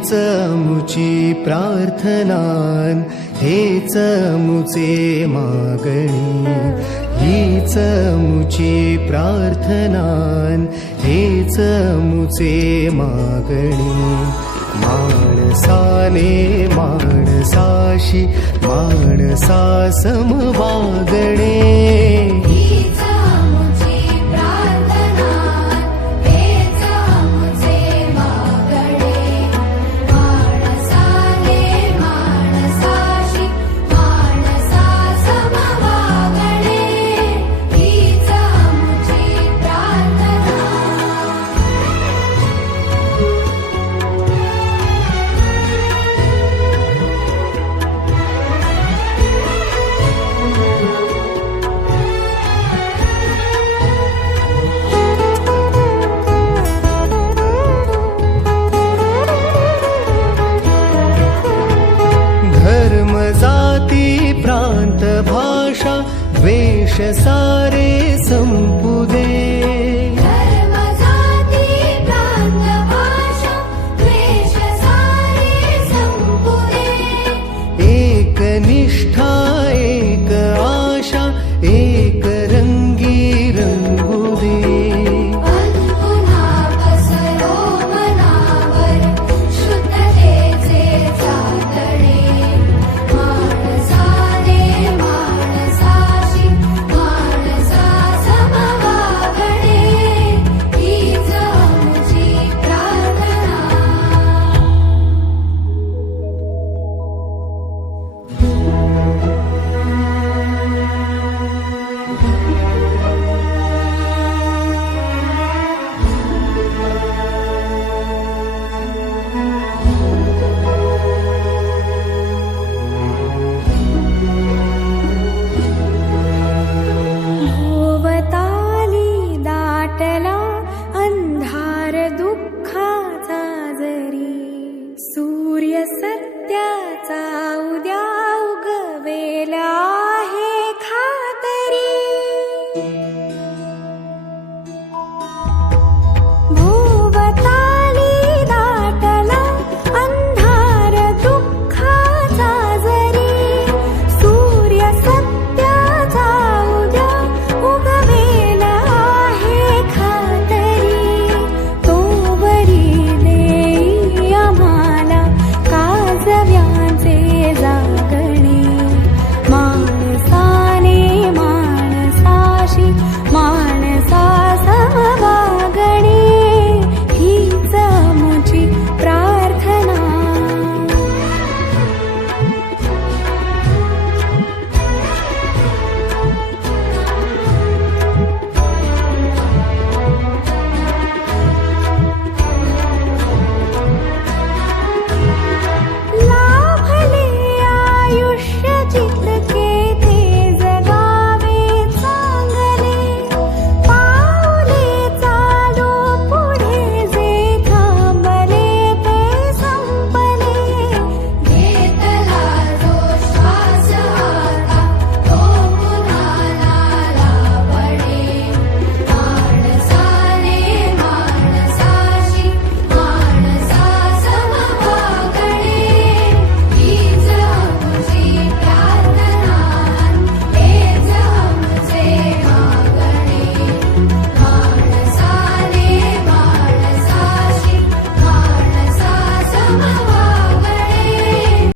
हेच मुची प्रार्थनान हेच मुचे मागणी. हीच मुची प्रार्थनान हेच मुचे मागणी. माणसाने माणसाशी माणसा समवागणे भाषा वेश सारे सम्पूर्ण my